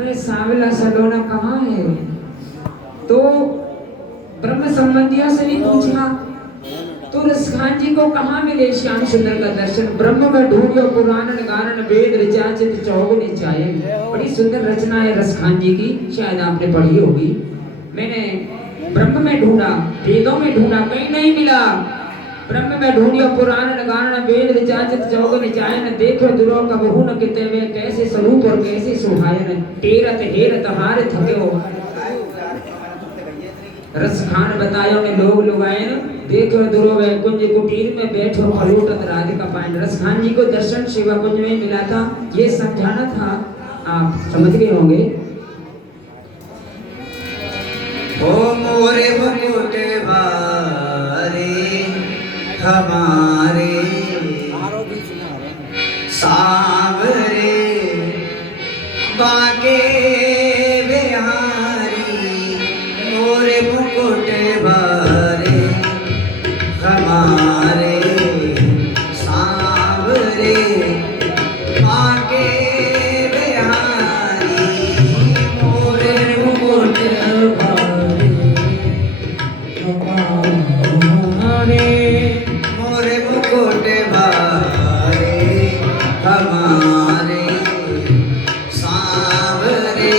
मैं सांवला सलोना कहाँ है? तो ब्रह्म संबंधियों से भी पूछा तो रसखान जी को कहाँ मिले श्याम सुंदर का दर्शन? ब्रह्म में ढूंढियो पुराण गारण वेद ऋचाचित चौगुनी चाहे। बड़ी सुंदर रचना है रसखान जी की, शायद आपने पढ़ी होगी। मैंने ब्रह्म में ढूंढा, वेदों में ढूंढा, कहीं नहीं मिला। ब्रह्म में ढूंढियो पुराण गारण वेद ऋचाचित चौगुनी चाहे। देखो दुरो का बहु न किते वे कैसे स्वरूप और कैसे सुहायन। टेरत हेरत हार थक्यो रसखान बतायो ने लोग लुगायन। देखो दुरो वे कुंज कुटीर में बैठो फलूटत राधिका पायन। रसखान जी को दर्शन शिवा कुंज में मिला था, ये समझाना था, आप समझ गए होंगे। ओ मोरे मुकुट वारे हमारे सांवरे बाके बिहारी। मोरे मुकुट वारे हमारे सांवरे बाके बिहारी। मोरे मुकुट मोरे मुकुट वारे हमारे सांवरे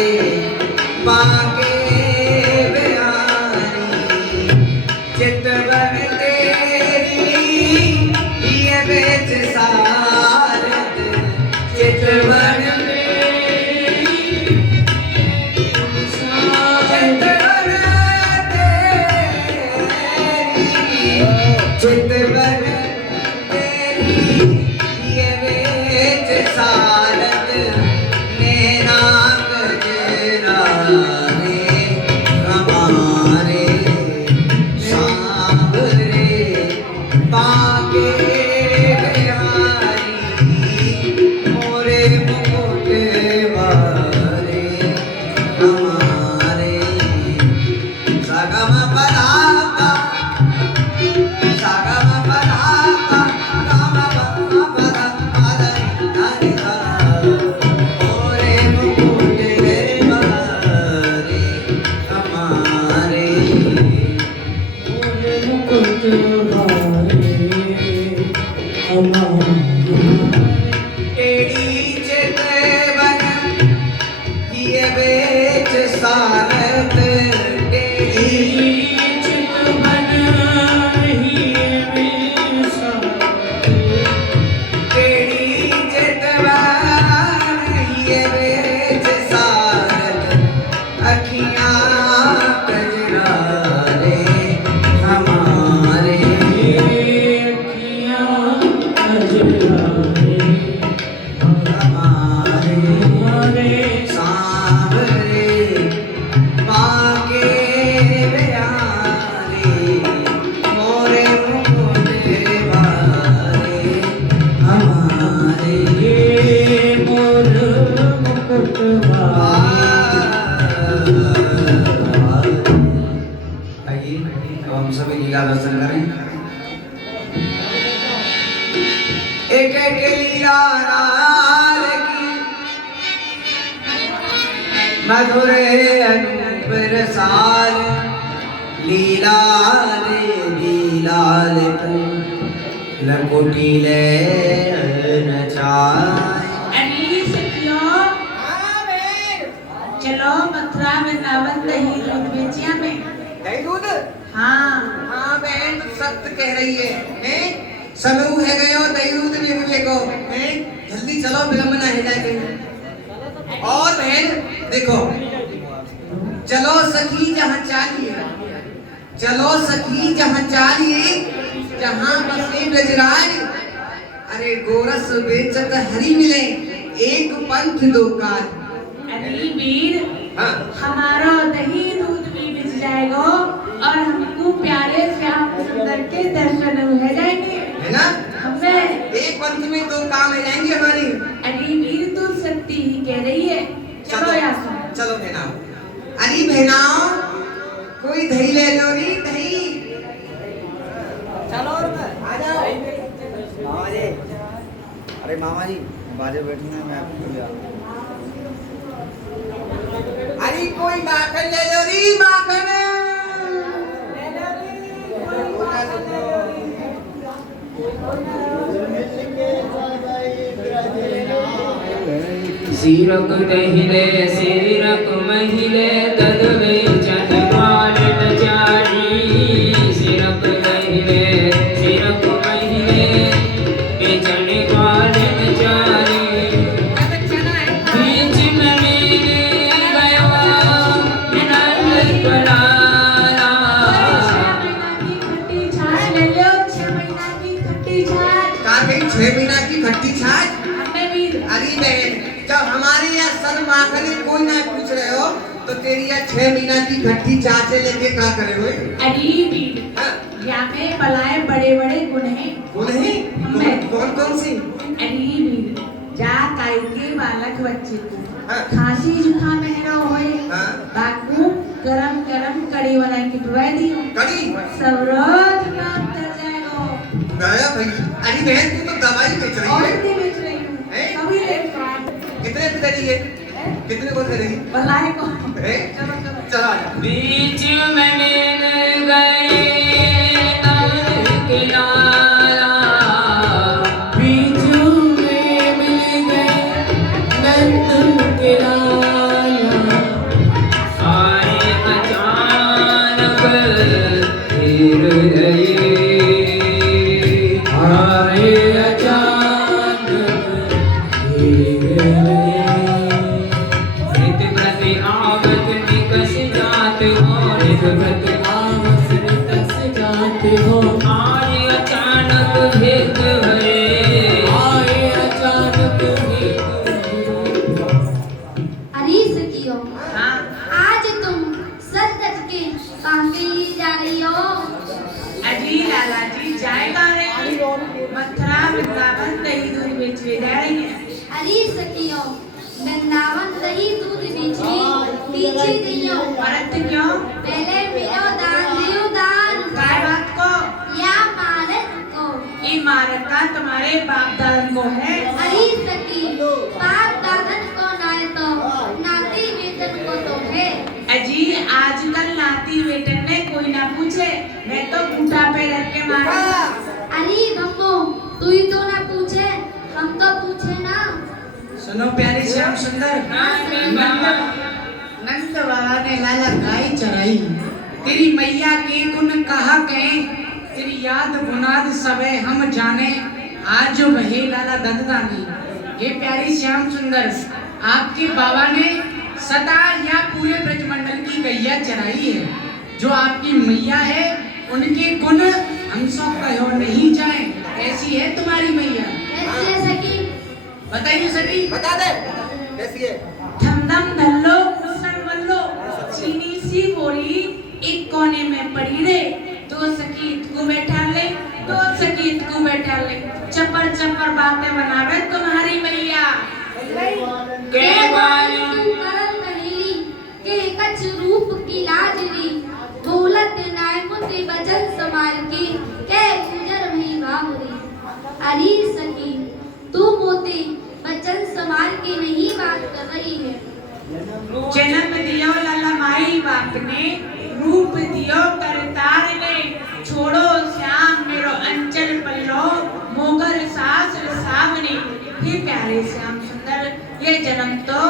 बाके बिहारी। चितवन तेरी ये बेच सारत। चितवन चितवन तेरी ये बेच सारत। नैना कजरा रे हमारे सांवरे बाके बिहारी। मोरे मुकुट वारे हमारे सगम पदापा सगम पदापा राम पदा आदरि धरि धा। मोरे मुकुट वारे हमारे मोरे मुकुट वारे हमारे। टेढ़ी चितवन ये बेच सारत। टेढ़ी चितवन ये बेच सारत। टेढ़ी चितवन ये बेच सारत। अखियाँ कजरा रे हमारे अखियाँ कजरा रे हमारे सांवरे बाके बिहारी। मोरे मुकुट वारे हमारे मोर मुकुट आइए अब हम सभी लीला दर्शन करें। एक एक लीला नार की मधुर अनूप रसाल। लीला लकुटिले नचाए। अरे सखियों, चलो मथुरा में नावन दही दूध बेचिया में। दही दूध? हाँ हाँ बहन सत्य कह रही है, हैं? समूह है गयो दही दूध भी मुझे को, हैं? जल्दी चलो विलंब ना है जाए कहीं। और बहन देखो, चलो सखी जहाँ चालिए, चलो सखी जहाँ चालिए, जहाँ बसे ब्रजराज। अरे गोरस बेचत हरी मिले, एक पंथ दो काज। अरे वीर, हाँ हमारा दही दूध भी बिच जाएगा और हमको प्यारे श्याम सुंदर के दर्शन हो जाएंगे, है ना? हमें एक पंथ में दो काम हो जाएंगे हमारी। अरे वीर तू सत्य ही कह रही है। चलो यहाँ से। चलो बहनाओ, अरे बहनाओ कोई दही ले लो री दही। चलो आ जाओ मामा जी। अरे मामा जी बाजे बैठने में आपको भाई कोई माखन ले लो री माखन। सिरक दहिले सिरक महिले ददवे चंद्रमाल नचारी सिरक दहिले सिरक महिले चंद्रमाल नचारी बीच में मिल गयो नंद बनाना। 6 महीना की खट्टी छाछ ले लो, 6 महीना की खट्टी छाछ। कहा गई 6 महीना की खट्टी छाछ। हमने भी अरे बहन जब हमारे यहाँ सर माखन कोई ना पूछ रहे हो तो तेरी यहाँ 6 महीना की खट्टी छाछ लेके क्या करे हुए? अरीबी यहाँ में बलाए बड़े बड़े गुण हैं। उन्हें कौन कौन सी? अरीबी जा काई के बालक बच्चे को हाँ। खांसी जुकाम में ना होए हाँ। बाकू गरम गरम कड़ी बना के पिलवा दियो कड़ी सब रोज काम कर जाएगा। गया भाई। अरे बहन तू तो दवाई बेच रही और है। भी बेच रही हूँ हैं? सभी रेट पर कितने पे दे रही है? कितने को दे रही? बलाए को हैं? चलो चलो चलो आ जा। बीच में मिल गए नंद किनारा बीच में मिल गए नंद किनारा आए अचानक हृदय आए अचानक हृदय नित प्रति आवत निकस जात हो नित प्रति आवत निकस जात हो आए अचानक भेद भरे आए अचानक भेद भरे। अरे सखियो, हाँ आज तुम सच सच के कहाँ के लिए जा रही हो? अजी लाला जी जाएगा रे मथुरा वृंदावन दही दूध बेचने जा रही है। अरे सखियो, वृंदावन दही दूध बेचने पीछे दियो। परंतु क्यों पहले मेरा दान दियो दान। काय बात को या मारत को। इमारत का तुम्हारे बाप दादन को है। अरे सखी, बाप दादन को ना तो नाती बेटन को तो है। अजी आजकल नाती बेटन ने कोई ना पूछे मैं तो बूटा पे रख के मारा। अरे बम्बो, तू ही तो ना पूछे, हम तो पूछे ना। सुनो प्यारी श्याम सुंदर। नंद बाबा ने लाला गाय चराई तेरी मैया के गुण कहा कहे तेरी याद बुनाद सबे हम जाने आज जो वही लाला दददानी। ये प्यारी श्याम सुंदर आपके बाबा ने सदा या पूरे ब्रजमंडल की गैया चराई है। जो आपकी मैया है उनके गुण हम सब कहो नहीं जाए। ऐसी है तुम्हारी मैया। कैसी है सखी? बताइए सखी। बता दे कैसी है? धमधम धल्लो सरवल्लो चीनी सी बोरी एक कोने में पड़ी रे। दो सकीत को बैठा ले दो सकीत को बैठा ले चपर चपर बातें बनावे तुम्हारी मैया। के बारी करम कहेली के कछ रूप की लाजरी बोलत नाय मुते बचन समाल की के गुजर भई बाबरी। अरे सखी, तू मोते बचन समाल के नहीं बात कर रही है। जन्म दियो लाला माई बाप ने रूप दियो करतार ने छोड़ो श्याम मेरो अंचल पल्लो मोगर सास सावनी। हे प्यारे श्याम सुंदर, ये जन्म तो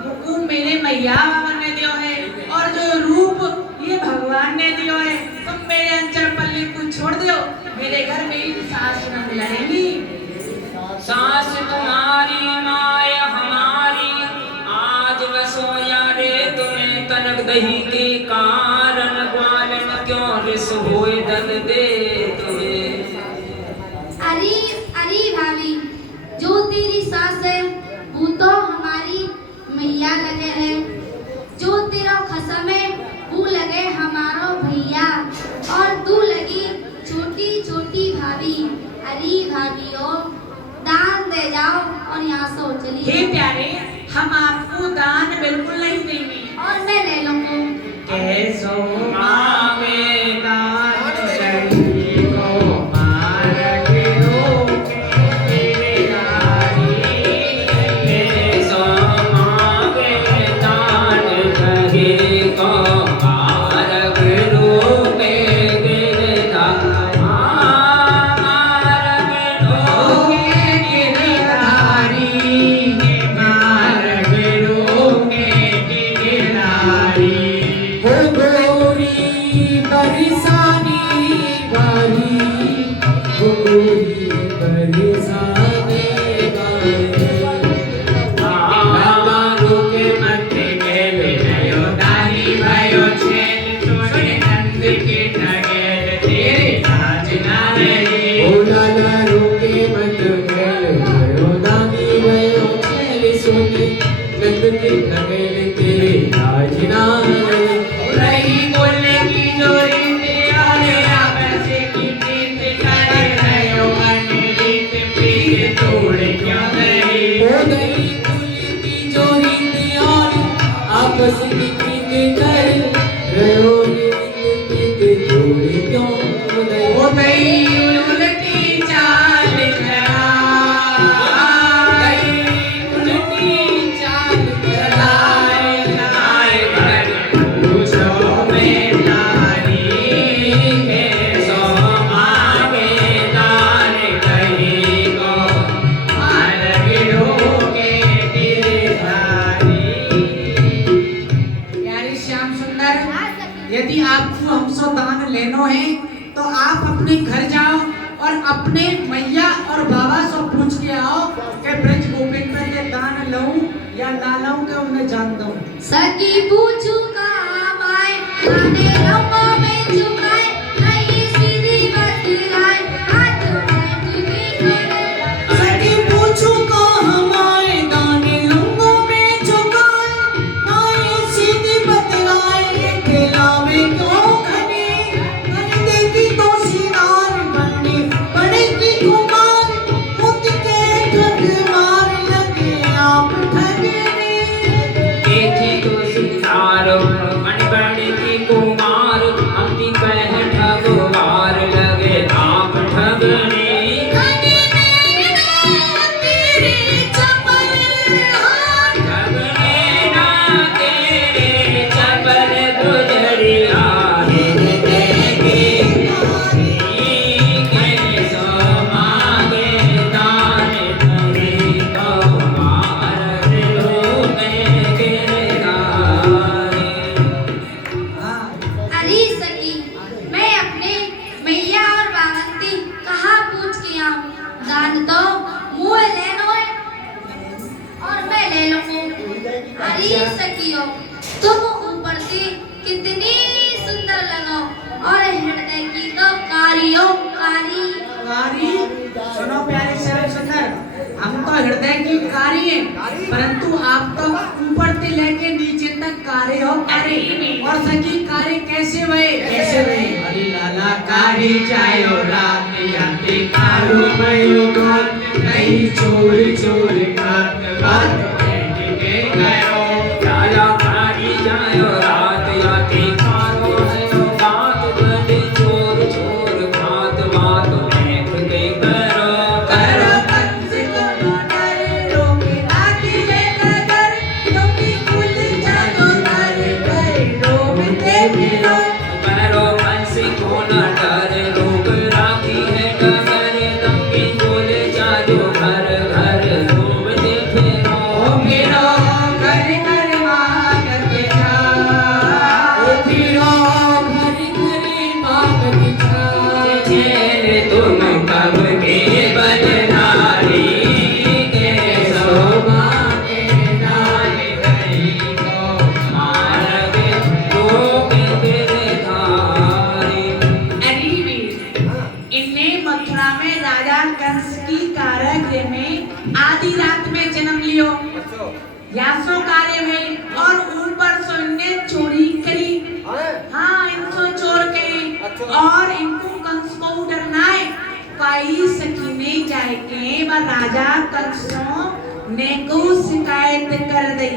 मुकु मेरे मैया बाबा ने दियो है और जो रूप ये भगवान ने दियो है। तुम मेरे अंचल पल्ले को छोड़ दो, मेरे घर में सास न मिलेगी। सास तुम्हारी माय हमारी आज बसोया रे तुम्हें कनक दही के कारण ग्वालन क्यों रिस होए दन दे तुम्हें। अरे अरे भाभी, जो तेरी सास है वो तो हमारी मैया लगे है। जो तेरा खसम है वो लगे हमारो भैया और तू लगी छोटी छोटी भाभी। अरे भाभी ओ दान दे जाओ और यहाँ से चली। हे प्यारे, हम आपको दान बिल्कुल नहीं देंगे। और मैं ले लूंगा। कैसो मांगे दान दही को मार के रोके तेरे नारी। कैसो मांगे दान कहे लगे तेरे राजना रही कुल की जो रीत आले आपस की प्रीत कर रहे हो अनरीत प्रीत तोड़ क्यों गए हो गई कुल की जो रीत और आपस की प्रीत कर रहे हो प्रीत तोड़ क्यों गए हो गई उल्टी चाल चला गई उल्टी चाल चलाए लाए घर पूछो में नारी के सो मांगे दान कहीं को मार गिरो के गिरधारी। प्यारे श्याम सुंदर, यदि आपको हमसे दान लेनो है तो आप अपने घर जाओ और अपने मैया और बाबा से पूछ के आओ कि ब्रज गोविंद में ये दान लऊं या ना लऊं के उन्हें जान दूं। सखी पूछू कहाँ माए खाने रंगों में झुकाए नहीं सीधी बतलाए हाथ में तुझे करे सखी पूछू कहाँ माए दाने लूंगों में झुकाए आए सीधी बतलाए खिलावे क्यों घने घने देखी तो सिनार बने बड़े की कुमार मुझ के ठग मार लगे आप ठगने देखी तो सितारो अनबन की कुमार हमती कह ठगवार लगे आप ठगने तेरे चपल हाथ ठगने ना तेरे चपल गुजरिया के सो मांगे दान करी को मार लो गिरधारी। अरे सखी, मैं अपने मैया और बावंती कहाँ पूछ के आऊँ? दान तो मुँह लेनो है और मैं ले लूँगी। अरे सखियों, तुम ऊपर से कितनी सुंदर लगो और हृदय की तो कारियों कारी। कारी सुनो प्यारे श्याम सुंदर, हम तो हृदय की कारी हैं, परंतु आप तो ऊपर से लेके नीचे तक कारे हो कारे। और सखी कारे कैसे हुए कैसे हुए? अरे लाला कारी जायो रात याते कारो मयो गात कहीं चोर चोर खात बात बैठ के गयो लाला कारी जायो रात याते कारो है बात बड़े चोर चोर खात बात बैठ के करो करो कंस को न डरे रोके आती है नजर क्योंकि खुल जाओ घर गए रोते फिरो करो कंस को न डर लोग राखी है डगर दंगी बोल जाजो घर घर घूमते फिरो फिरो घर घर मांगत जा फिरो घर घर मांगती छा चेले तुम कब के बदनारी के सो मांगे दान करी को मार लोग गिरधारी। अरे वीर, इनने मथुरा में राजा कंस की कारागृह में आधी रात में जन्म लियो यासो कार्य में और ऊपर सो इनने चोरी करी। हाँ, इनको चोर के और इनको कंस को डरना है पाई सखी ने जाए के वह राजा कंस ने को शिकायत कर दी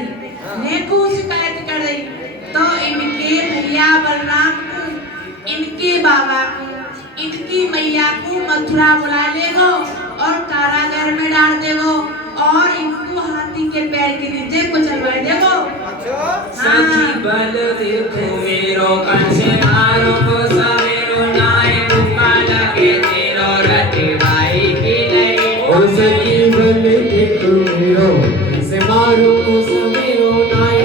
तो इनके भैया बलराम को इनके बाबा को इनकी मैया को मथुरा बुला लेगो और कारागार में डाल देगो और इनको हाथी के पैर के नीचे कुचलवा देगो। सखी बल देखो मेरो कंस मारो को सवेरो नाय भूखा लगे तेरो रटवाई की नहीं ओ सखी बल देखो मेरो कैसे मारो सवेरो नाय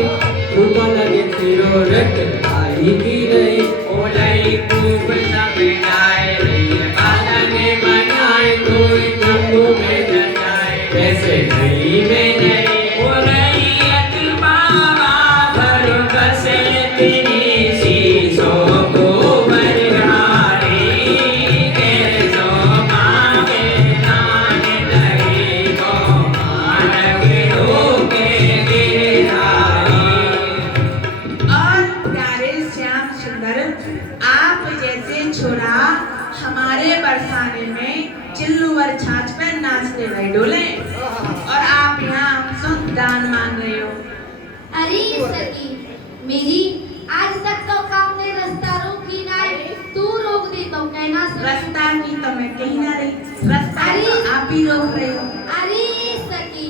रूपा लगे तेरो रट आई की नहीं ओ लई खूब सब गाय रही बाला ने बनाए कोई जंगू में जटाए कैसे गली में नहीं ओ रही बाबा भर बसे तेरी मेरी आज तक तो काम ने रास्ता रोकी ना तू रोक दी तो कहना रास्ता की तो मैं कहीं ना रही, रास्ता तो आप ही रोक रहे हो। अरे सखी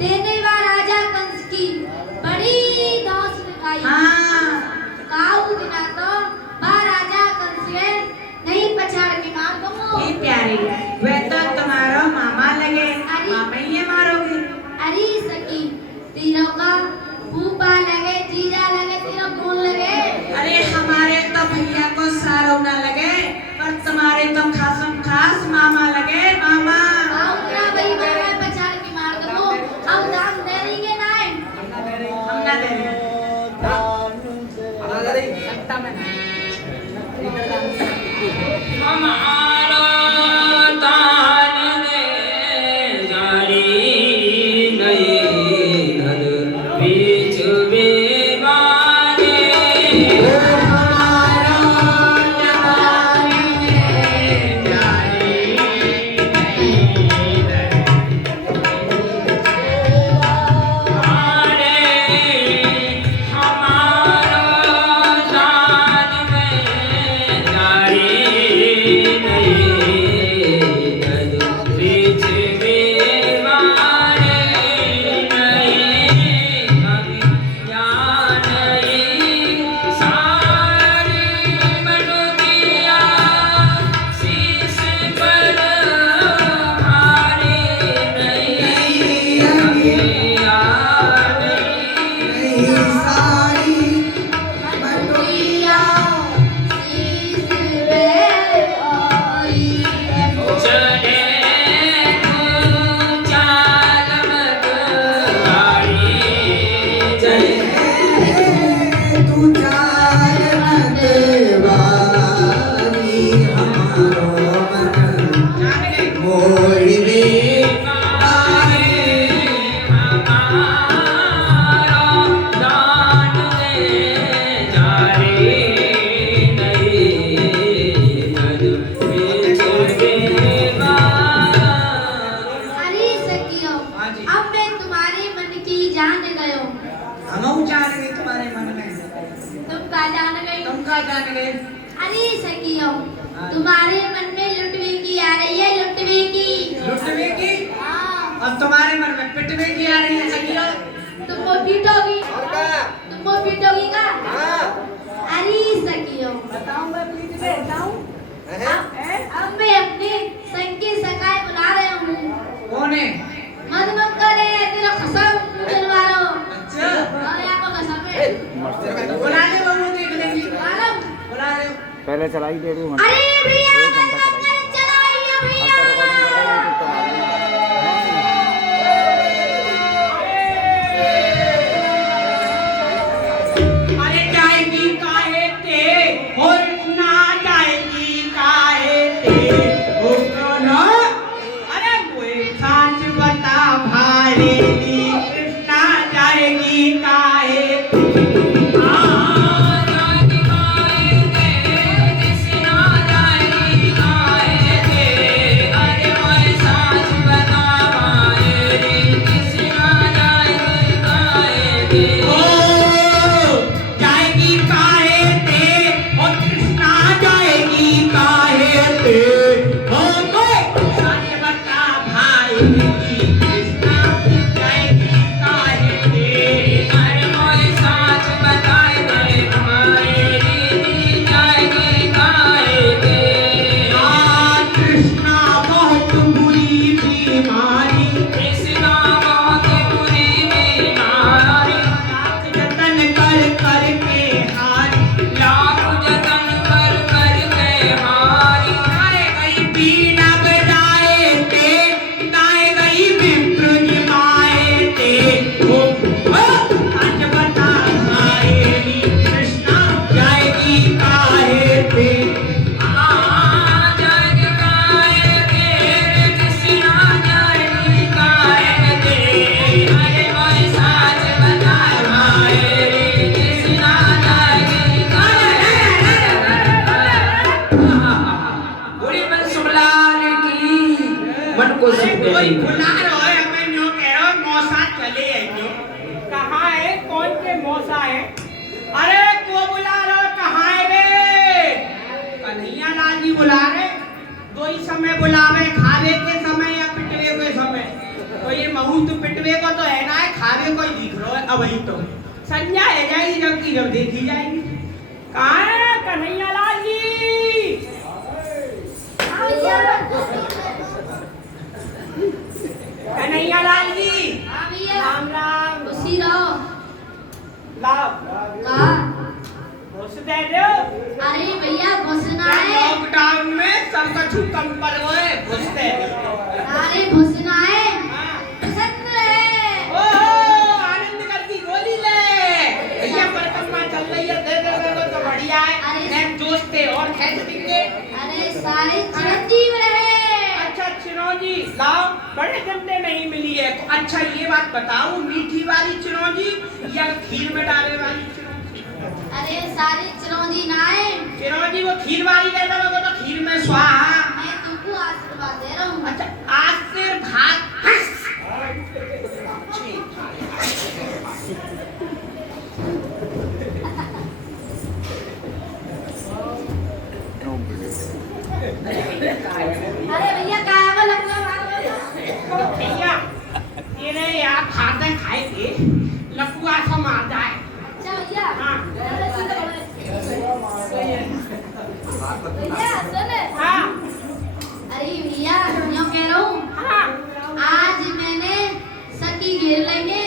तेने बार राजा कंस की बड़ी धौंस दिखाई। हाँ काऊ दिना तो बा राजा कंस के नहीं पछाड़ के मार दूंगा। ये प्यारे वे तो तुम्हारा मामा लगे, मामा ही है मारोगे। अरे सखी तीनों का फूफा लगे, जीजा लगे, तीनों कौन लगे? अरे हमारे तो भैया को सारो ना लगे, पर तुम्हारे तो खासम खास मामा लगे, मामा। ना भाई मामा पछाड़ के मार दूंगा। अब दाम दे देंगे ना? हम ना दे रहे। हमारा तान ने जारी नहीं नद बीच बेवाने अरे सखियों अब मैं तुम्हारे मन की जान गयो। हम जान गए तुम्हारे मन में। तुम का जान गई? तुम का जान गए? अरे सखियों तुम्हारे मन में लुटवे की आ रही है, लुटवे की। लुटवे की हाँ और तुम्हारे मन में पिटवे की आ रही है सखियों। तुमको पीटोगी, तुमको पीटोगी का? अरे सखियों बताऊं मैं पीट के बताऊं? अब मैं अपने संग की सकाई बुला रहे हूँ। कौन है? मत मत करे तेरा खसम दिलवा रहा हूँ। अच्छा और यहाँ को कसम है। बुला ले बहू, देख लेंगे। मालूम? बुला ले। पहले चलाई दे दूँ अरे भैया चलाइए भैया। अरे जाएगी काहे ते, हो ना जाएगी काहे ते, हो ना। अरे कोई सांच बता भारे दी, कृष्णा जाएगी काहे ते। जाएगी काहे ते, और कृष्णा जाएगी काहे ते, हो कोई सांच बता भाई दी, कृष्णा जाएगी काहे ते। अरे मोए सांच बताए दे भाई दी, जाएगी काहे ते। कृष्णा बहुत बुरी बीमारी, कृष्णा बहुत बुरी बीमारी, लाख जतन कर कर के हारी, लाख जतन कर कर के हारी। गाए गई बीना बजाए ते, गाए गई विप्र जिमाए ते, हो आज बता भाई कृष्णा जाएगी काहे ते। जाएगी काहे ते, कृष्णा जाएगी काहे ते। अरे कोई साच बता भाई कृष्णा जाएगी बुरी मन सुमलाल की मन को सुख दे कोई रही। बुला रहा है, हमें न्यू कह रहा है, मौसा चले आइए। कहाँ है, कौन के मौसा है? बुला रहे, दो ही समय बुलावे, खावे के समय या पिटवे के समय। तो ये महू तो पिटवे को तो है ना, है खावे को ही दिख रहा है। अब ही तो संज्ञा है जाएगी जबकि जब देखी जाएगी। कहाँ है कन्हैया लाल जी? कन्हैया लाल जी राम राम। खुशी रहो। लाओ कहा? घुस दे दो। अरे भैया घुसना है। लॉकडाउन में सब कछु कम पर गए, घुस दे दो। अरे घुसना है। हाँ। घुसत रहे। ओहो, आनंद करती गोली ले। भैया परिक्रमा चल रही है, दे दे तो बढ़िया है। अरे नेक जोशते और खेच देंगे। अरे सारे चिरंजीव रहे। अच्छा चिरौंजी लाओ, बड़े गंदे नहीं मिली है। अच्छा ये बात बताओ, मीठी वाली चिरौंजी या खीर में डाले वाली चिरौंजी? अरे सारे चिरौंजी ना है। चिरौंजी वो खीर वाली दे दो तो खीर में स्वाहा। मैं तुमको आशीर्वाद दे रहा हूँ। अच्छा आशीर्वाद। अरे भैया क्या है वो भैया तेरे यार खाते खाएंगे लकुआ समा जाए। अच्छा भैया। हाँ। भैया सुन। हाँ अरे भैया यूँ कह रहा हूँ, हाँ आज मैंने सखी घेर लेंगे।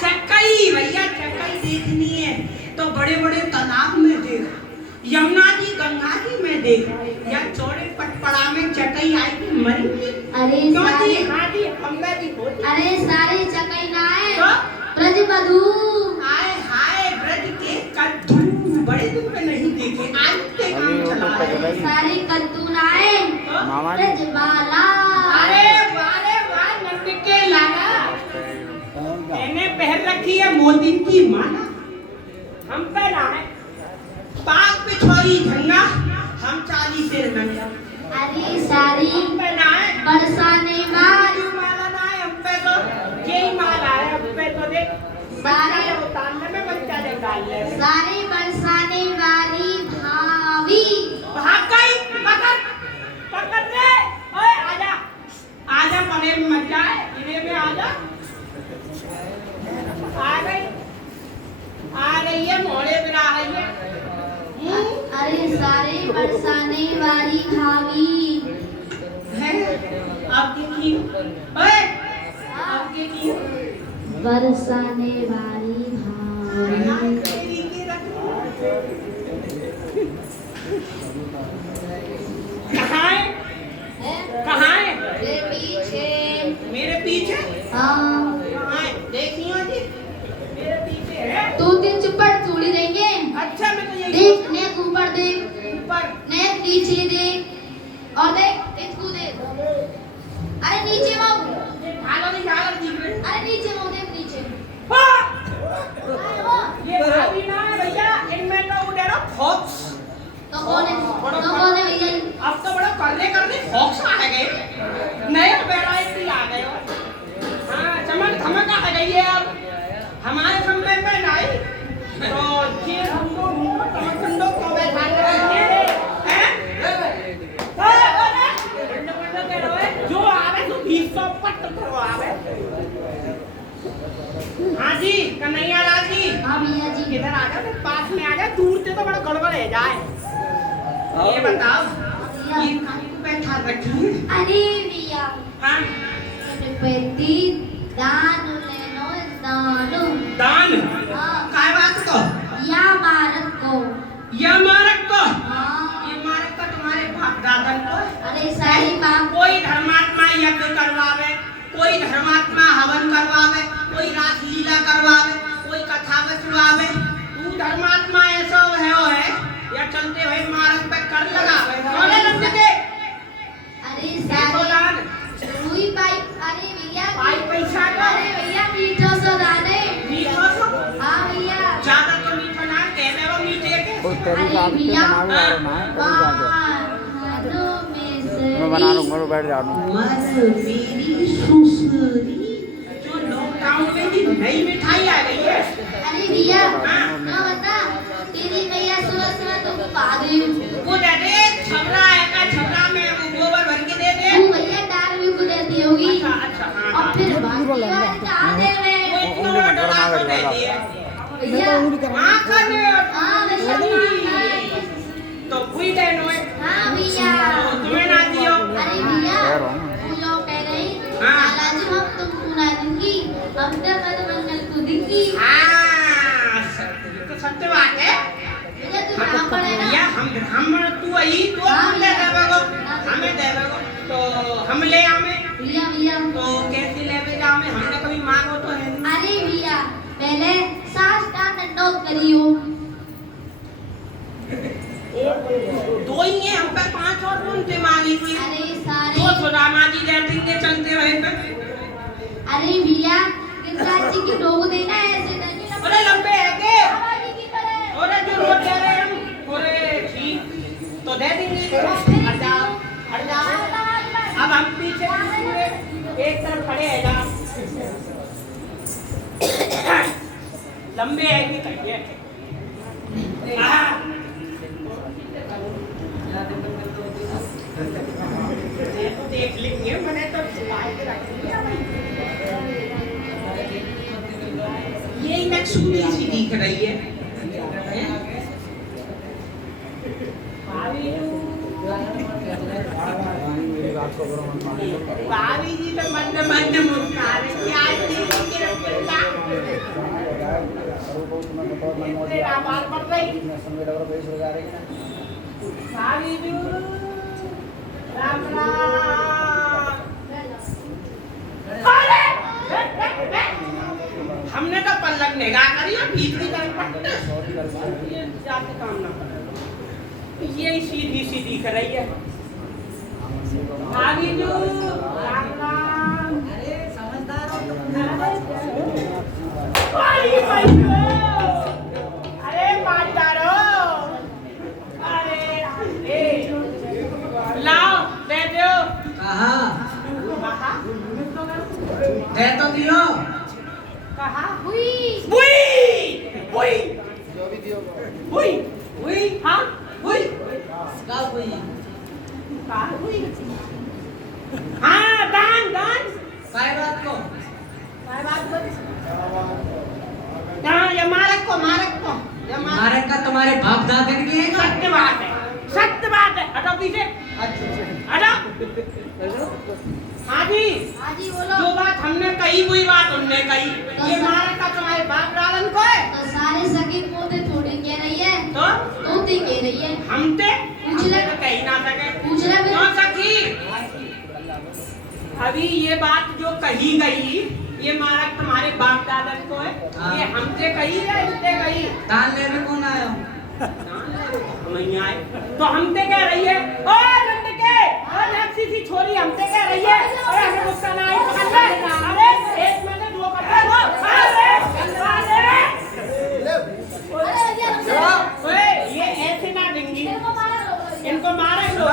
चक्कई भैया, चक्कई देखनी है तो बड़े बड़े तालाब में देख, यमुना जी गंगा जी में देख, या चौड़े पटपड़ा में चकई आएगी मरेंगी। अरे क्यों सारे जी? हाँ जी गंगा जी होती। अरे सारे चकई ना है। तो? ब्रज बधू। आए हाय ब्रज के कद्दू बड़े दिन में नहीं देखे, आज के काम चला है। सारे कद्दू ना है। ब्रज बाला। अरे वाह नंद के लाला, मैंने पहन रखी है मोती की माला। हम पे ना है पाक पिछोरी झंगा, हम 40 से नंगा। अरे सारी हम पे ना है बरसाने मार। क्यों माला ना है हम पे, तो यही माला है हम पे। तो देख सारे उतारने में बच्चा जब डाल ले सारे बरसाने वाली भाभी। भाग गई। पकड़ ले। ओए आजा आजा, परे में मत जाए, इधर में आजा। आ गई है मोड़े पर आ रही है। अरे सारे बरसाने वाली भाभी। अब देखी ओए, अब देखी बरसाने वाली भाभी। तेरी की रखो। कहाँ है? कहाँ है? मेरे पीछे। मेरे पीछे? हाँ। कहाँ है? देखियो जी, मेरे पीछे है। 2-3 चुप्पड़ चूड़ी देंगे। अच्छा मैं तो यही देख, नेक ऊपर देख, ऊपर नेक नीचे देख, और देख इसको देख। अरे नीचे माओ। आलो नहीं आलो दिख रहे। अरे नीचे माओ, देख नीचे। ये भाभी ना है भैया, इनमें तो उधर फॉक्स। तो कौन है? तो कौन है भैया? अब तो बड़ा करने फॉक्स आ गए, नए वैरायटी आ गए। हाँ चमक धमक आ गई है अब हमारे समय में नहीं। तो ये हमको टमाटो को बैठा हैं। जो आवे तो 20 पट करो आवे। हाँ जी कन्हैया लाल जी। हाँ भैया जी। इधर आ जा, पास में आ जा, दूर से तो बड़ा गड़बड़ है जाए। ये बताओ ये काहे को बैठा रखी है? अरे भैया हाँ गणपति दान लेनो दानो। दान हाँ। काय बात को? या मारत को। ये मारक को? हाँ। ये मारक का तुम्हारे बाप दादन को? अरे सारी बाप। कोई धर्मात्मा यज्ञ करवावे, कोई धर्मात्मा हवन करवावे, कोई रासलीला करवावे, कोई कथा बचवावे। तू धर्मात्मा ऐसा है या चलते हुए मारक पे कर लगावे? बोले लग के अरे देखो सारी दान रुई पाई। अरे भैया पाई पैसा का। अरे भैया मीठो सो दाने। मीठा सो हाँ भैया। ज्यादा तो मीठा ना कहने वो मीठे के। अरे भैया मैं बना लूंगा, तो बैठ जाऊँ। मेरी सुसरी जो लॉकडाउन में भी नई मिठाई आ गई है। अरे भैया ना बता, तेरी मैया सुबह सुबह तुमको भाग दिए भैया माखन हाँ भैया माखन। तो कोई देनो है हाँ भैया तो तुम्हें ना दियो अरे भैया वो लोग कह रहे हाँ। लाला जी हम तुमको ना देंगी हम तो मत मंगल को देंगी हाँ तो सत्य बात है भैया तू ब्राह्मण है ना या हम ब्राह्मण तू आई तो हाँ, हम ले भैया। देबो हमें देबो तो हम ले आवे भैया भैया तो कैसे लेवे जावे हमने कभी मांगो तो है नहीं। अरे भैया पहले साष्टांग दंडोत करियो दो ही है हम पे 5 और कौन से मांगी थी अरे तो सारे सुदामा जी दे देंगे चलते रहे तो अरे भैया गिरिराज जी की डोग देना है ऐसे नहीं ना अरे लंबे है के बाबाजी की तरह अरे जो रोज कह रहे हैं हम अरे ठीक तो दे देंगे हट जाओ अब हम पीछे एक तरफ खड़े हैं जा लंबे है कि कहिए तो देख लेंगे मैंने तो छुपाए के रख लिया ये नक्शूली सी दिख रही है भाभी जी तो मंद मंद मुस्कुरा रही है आज दीदी की रखता इतने रामाल पड़ रही भाभी जी राम राम अरे हमने तो पल्लक निगाह करी और भीतरी तरफ पट्ट ये जाते काम ना करे ये सीधी सी दिख रही है भाभी जी राम राम अरे समझदार हो अरे भाई अरे मातारो अरे लाओ दे दो कहा कहा दे तो दियो कहा हुई बुई बुई बुई बुई हाँ बुई का कोई कहा बुई हाँ दान दान काय बात को काय बात बोल हाँ ये मारक को मारे का तुम्हारे बाप दादा की है सत्य बात है हटो पीछे हटो हाँ जी हाँ जी बोलो जो बात हमने कही वही बात उनने कही ये मारक का तुम्हारे बाप दादन को है तो सारे सगे पोते थोड़ी कह रही है तो तोते कह रही है हमते पूछ ले। तो कही ना सके पूछ ले फिर। क्यों सखी अभी ये बात जो कही गई ये मारक तुम्हारे बाप दादन को है हाँ। ये हमसे कही या इनसे कही दान लेने कौन आयो नहीं आए तो हमसे कह रही है ओ नंद के ओ नक्सी सी छोरी हमसे कह रही है अरे हमें गुस्सा ना आई पकड़ ले अरे एक मैंने दो पकड़ लो अरे ओए ये ऐसे ना देंगी इनको मारे लो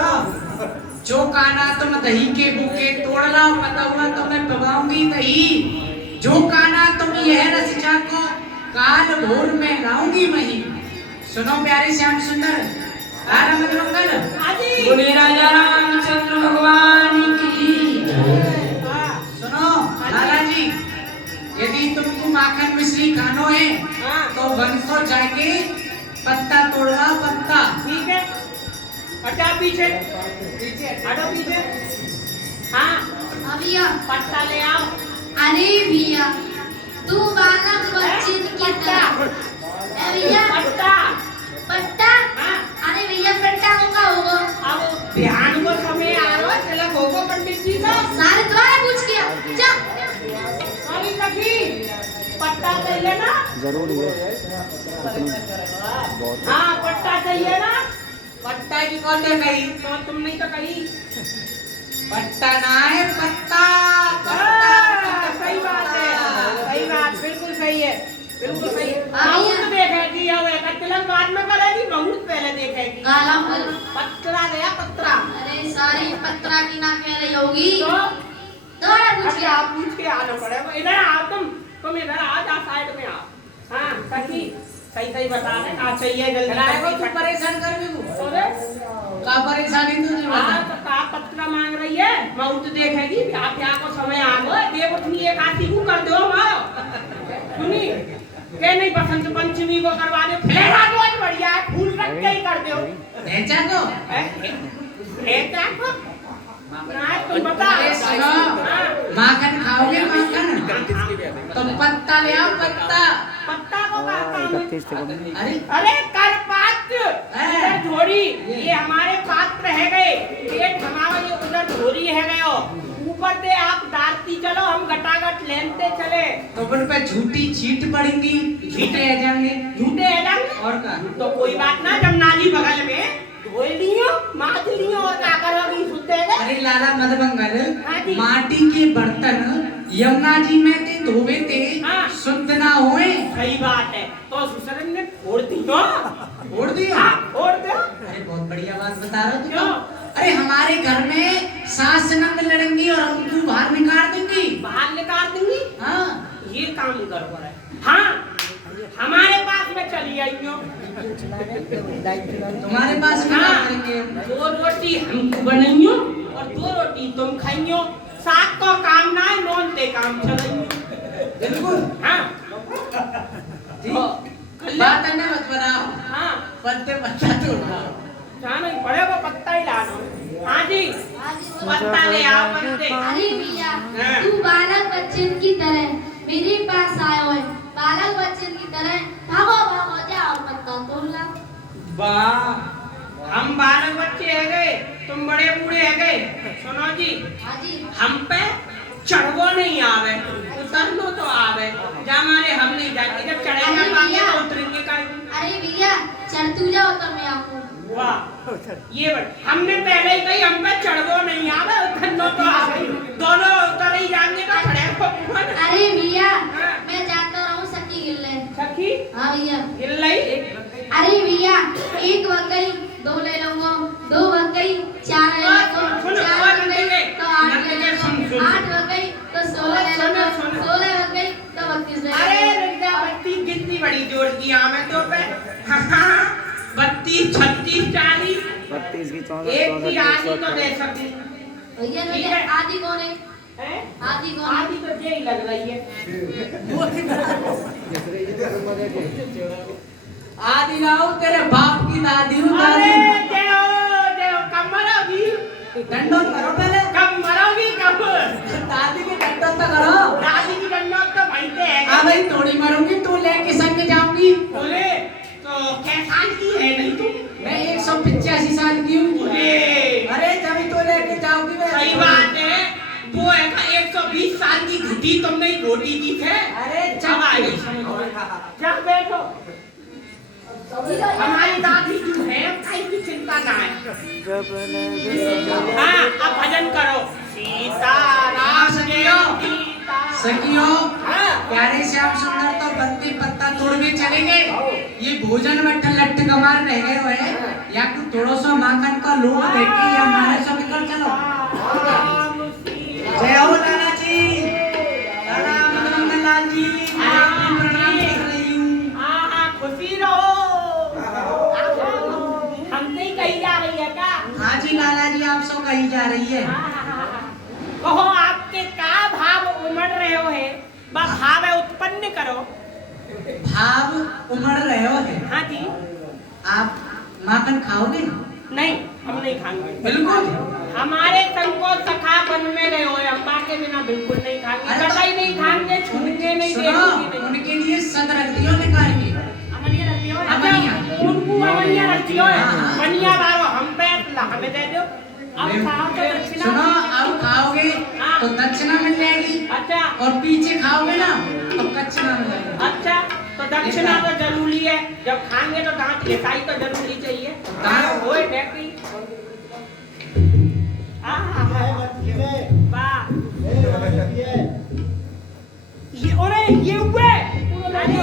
जो काना तुम दही के भूखे तोड़ लाओ पता हुआ तो मैं पवाऊंगी दही जो काना तुम यह रसिका को काल भोर में लाऊंगी मही सुनो प्यारे श्याम सुंदर राम मंगल आजी बोले राजा रामचंद्र भगवान की सुनो लाला जी यदि तुमको माखन मिश्री खानो है हाँ। तो वंशो जाके पत्ता तोड़ लाओ पत्ता ठीक है हटा पीछे हटो पीछे हाँ हाँ भैया पत्ता ले आओ अरे भैया तू बालक बच्चे की तरह ए भैया पत्ता पट्टा हाँ अरे भैया पट्टा होगा होगा अब ध्यान को समय आ रहा है तिलक होगा पंडित जी का सारे तुम्हारे पूछ किया जा अभी सखी पट्टा चाहिए ना जरूरी है हाँ पट्टा चाहिए ना पट्टा की कौन ने कही तो तुम नहीं तो कही पट्टा ना है पत्ता सही बात है सही बात बिल्कुल सही है बिल्कुल सही है हाँ, मुहूर्त देखेगी अब एक तिलक बाद में करेगी मुहूर्त पहले देखेगी गाला बोल पत्रा गया पत्रा अरे सारी पत्रा की ना कह रही होगी तो दोबारा पूछ अभी किया आप पूछ के आना पड़ेगा इधर आओ तुम इधर आ जा साइड में आओ हाँ सखी सही सही बता दे कहाँ चाहिए जल्दी राय को तू परेशान कर भी तू अरे का परेशानी तुझे हाँ बता तो का पत्रा मांग रही है मुहूर्त देखेगी ब्याह को समय आ गए देव उठनी एक आती को कर दो मारो सुनी के नहीं बसंत पंचमी को करवा दो, फेरा बहुत बढ़िया है, फूल रख के ही कर दो। भेजा तो भेजा को ना तुम बता। अरे सुनो, माखन खाओगे माखन? तो पत्ता ले आओ पत्ता। पत्ता को क्या काम है? 31 सेकंड। अरे अरे कर पात्र झोरी, ये हमारे पात्र है गए, पेट हमारा ये उधर झोरी है गयो, ऊपर से आप डालती चलो, हम गटागट लेते चले। तो उन पे झूठी छीट पड़ेंगी, झूठे आ जाएंगे। झूठे है जाएंगे और का तो कोई बात ना, जमुना जी बगल में धोई लियो, माथ लियो और क्या करोगी सुते गए। अरे लाला मदमंगल, हाँ जी। माटी के बर्तन यमुना जी में ते धोवे ते हाँ। शुद्ध ना होए। सही बात है, तो सुसरन ने फोड़ दियो। फोड़ दिया? हाँ, फोड़ दो। अरे बहुत बढ़िया बात बता रहे हो क्यों? तुम। अरे हमारे घर में सास नंद लड़ेंगी और हम तू बाहर निकाल देंगी। बाहर निकाल दूंगी। हाँ ये काम गड़बड़ है। हाँ, हमारे पास में चली आइयो। तुम्हारे पास में हाँ, क्या करेंगे? 2 रोटी हम बनाइयो और 2 रोटी तुम खाइयो। साग को काम ना है, नॉन ते काम चलाइयो। बिल्कुल। हाँ, बात है ना मत बनाओ। हाँ, पत्ते पत्ता तोड़ना। जाना ही पड़ेगा, पत्ता ही लाना। हाँ जी, हाँ जी, बोलो। पत्ता ले आओ पत्ते। अरे भैया, हाँ। तू बालक बच्चन की तरह मेरे पास आयो है, बालक बच्चन की तरह भागो भागो जाओ पत्ता तोड़ ला। वाह, हम बालक बच्चे है गए, तुम बड़े बूढ़े है गए। सुनो जी, हाँ जी, हम पे चढ़वो नहीं आवे, उतरनो तो आवे। जा मारे हम नहीं जाते, जब चढ़ेगा अरे बाकी भैया। तो उतरेंगे का। अरे भैया चढ़ तू जाओ तो मैं आऊँ। वाह, ये बट हमने पहले ही कही, हम पे चढ़वो नहीं आवे, उतरनो तो आवे। दोनों उतर ही जाएंगे तो चढ़ेगा कौन? अरे भैया हाँ। मैं जाता रहूँ सखी गिल्ले। सखी हाँ भैया। गिर लई। अरे भैया, 1 बग गई 2 ले लूंगा, 2 बग गई 4 ले लूंगा, सुनो, 4 बग गई सुनो, तो 8 ले सुनो, लूंगा, सुनो। 8 बग गई तो 16 ले लूंगा, सुनो। 16 बग गई तो 32 ले अरे लूंगा। रिंगा बत्ती कितनी बड़ी जोड़ दिया हमें तो पे। 32, 36, 40 32 की 14 एक की 14 आधी तो दे सकती भैया ठीक है। आधी कौन है? है। आधी कौन है? आधी तो ये ही लग रही है। आदि लाओ तेरे बाप की दादी हूँ अरे दादी। जय कब मरोगी? दंडोत करो पहले। कब मरोगी कब? दादी की दंडोत तो करो। दादी की दंडोत तो भईते है। हाँ भाई थोड़ी मरूंगी, तू लेके संग जाऊंगी। बोले तो क्या साल की है नहीं तू? मैं 185 साल की हूँ। बोले अरे जब तो लेके जाऊंगी मैं। सही बात है। वो है का 120 साल की घुटी तुमने ही रोटी दी थे। अरे अब आ गई समझ में। जा बैठो। हमारी दादी जो है कहीं की चिंता ना है। हाँ, अब भजन करो। सीताराम सखियो, सीता। सखियो, हाँ। प्यारे श्याम सुंदर तो बत्ती पत्ता तोड़ के चले गए। ये भोजन में लट्ट कमार रह गए हुए हैं। या कुछ थोड़ा सा माखन का लोग देखे या हमारे सब निकल चलो। जय हो लाला जी, लाला मंगलाल जी, आपको प्रणाम कर रही हूँ। हाँ, खुशी रहो। हम नहीं कही जा रही है क्या? हाँ जी लाला जी, आप सब कही जा रही है। कहो आपके क्या भाव उमड़ रहे हो है? बस भाव उत्पन्न करो। भाव उमड़ रहे हो है। हाँ जी। आप माखन खाओगे? नहीं, हम नहीं खाएंगे। बिल्कुल। हमारे संग को सखा बन में रहे हो, अम्बा के बिना बिल्कुल नहीं खाएंगे। अरे कटाई नहीं खाएंगे, छूनेंगे नहीं, सुनो, देखोगे नहीं। उनके लिए सद रख दियो निकाल के। अमनिया रख दियो। अमनिया। उनको अमनिया रख दियो। हाँ। बनिया बारो हम पे हमें दे दो। अब खाओ तो दक्षिणा। सुनो, अब खाओगे हाँ। तो दक्षिणा मिल जाएगी अच्छा, और पीछे खाओगे ना तो कच्छना मिल जाएगी। अच्छा, तो दक्षिणा तो जरूरी है। जब खाएंगे तो दांत लिखाई तो जरूरी चाहिए। दांत- होए बैठी। वाह। ये हुए। अरे